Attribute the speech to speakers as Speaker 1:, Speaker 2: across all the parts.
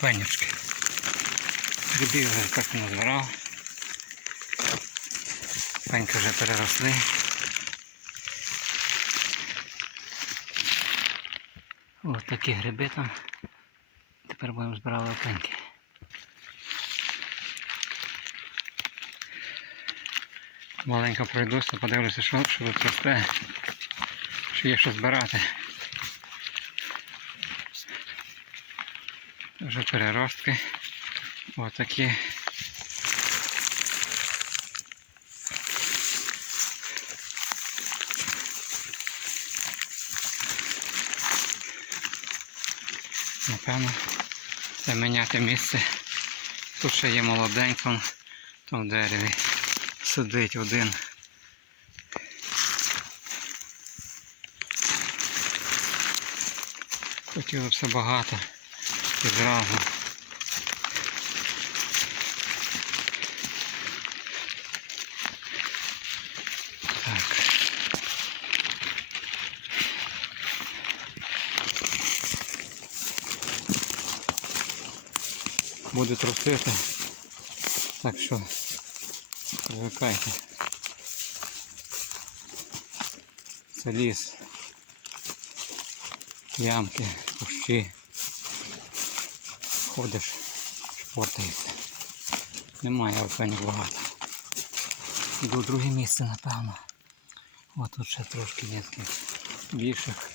Speaker 1: пенючки. Грибів вже так не збирав. Пеньки вже переросли. Ось такі гриби там. Тепер будемо збирати опеньки. Маленько пройдуся, подивлюся, що, що тут росте. Чи є що збирати. Вже переростки. Ось такі. Напевно, це міняти місце. Тут ще є молоденько, в дереві. Сидить один. Хотілося б багато і зразу. Так. Буде трусити. Так що привикайте. Це ліс. Ямки, кущі. Ходиш, шпортається. Немає опенів багато. Іду друге місце, напевно. О, тут ще трошки є таких більших.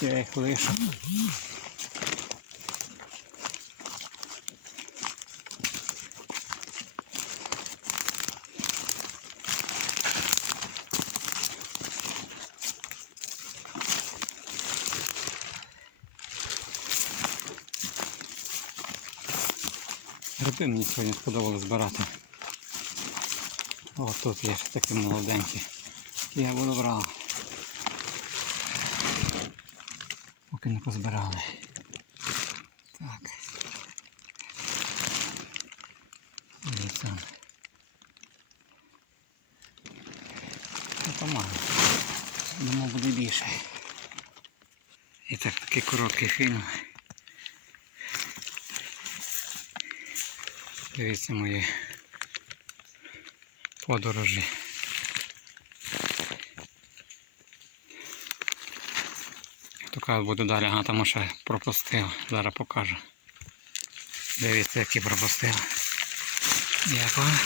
Speaker 1: Я їх лишу. Гриби мені сьогодні сподобалось збирати. О, тут є ще такі молоденькі. Я буду брав. Поки не позбирали. Так. Дивіться. Ну, помалу. Думав буде більше. І так такий короткий фільм. Дивіться мої подорожі. Така буду далі, ага, там ще пропустив. Зараз покажу. Дивіться, які пропустив. Дякую.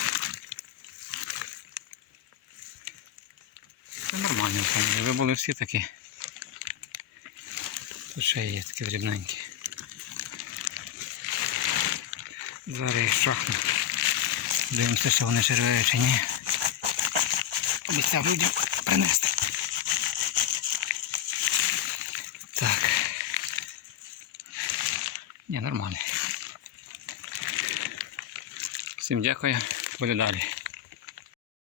Speaker 1: Це нормально. Ви були всі такі. Тут ще є такі дрібненькі. Зараз їх шахну. Дивимося, що вони червиві чи ні. Обіцяв людям принести. Так. Ні, нормально. Всім дякую. Буде далі.